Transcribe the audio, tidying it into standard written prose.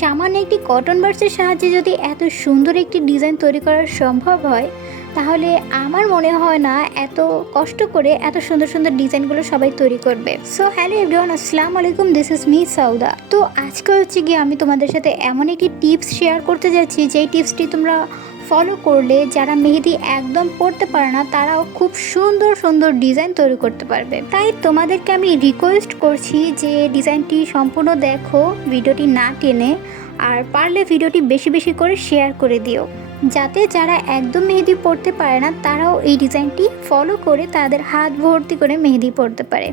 সামান্য একটি কটন বাডসের সাহায্যে যদি এত সুন্দর একটি ডিজাইন তৈরি করা সম্ভব হয়, তাহলে আমার মনে হয় না এত কষ্ট করে এত সুন্দর সুন্দর ডিজাইনগুলো সবাই তৈরি করবে। সো হ্যালো এভরিওয়ান, আসসালামু আলাইকুম, দিস ইজ মি সাউদা। তো আজকে হচ্ছে গিয়ে আমি তোমাদের সাথে এমন একটি টিপস শেয়ার করতে যাচ্ছি, যেই টিপসটি তোমরা ফলো করলে যারা মেহেদি একদম পড়তে পারে না তারাও খুব সুন্দর সুন্দর ডিজাইন তৈরি করতে পারবে। তাই তোমাদেরকে আমি রিকোয়েস্ট করছি যে ডিজাইনটি সম্পূর্ণ দেখো, ভিডিওটি না টেনে, আর পারলে ভিডিওটি বেশি বেশি করে শেয়ার করে দিও, যাতে যারা একদম মেহেদি পড়তে পারে না তারাও এই ডিজাইনটি ফলো করে তাদের হাত ভর্তি করে মেহেদি পড়তে পারে।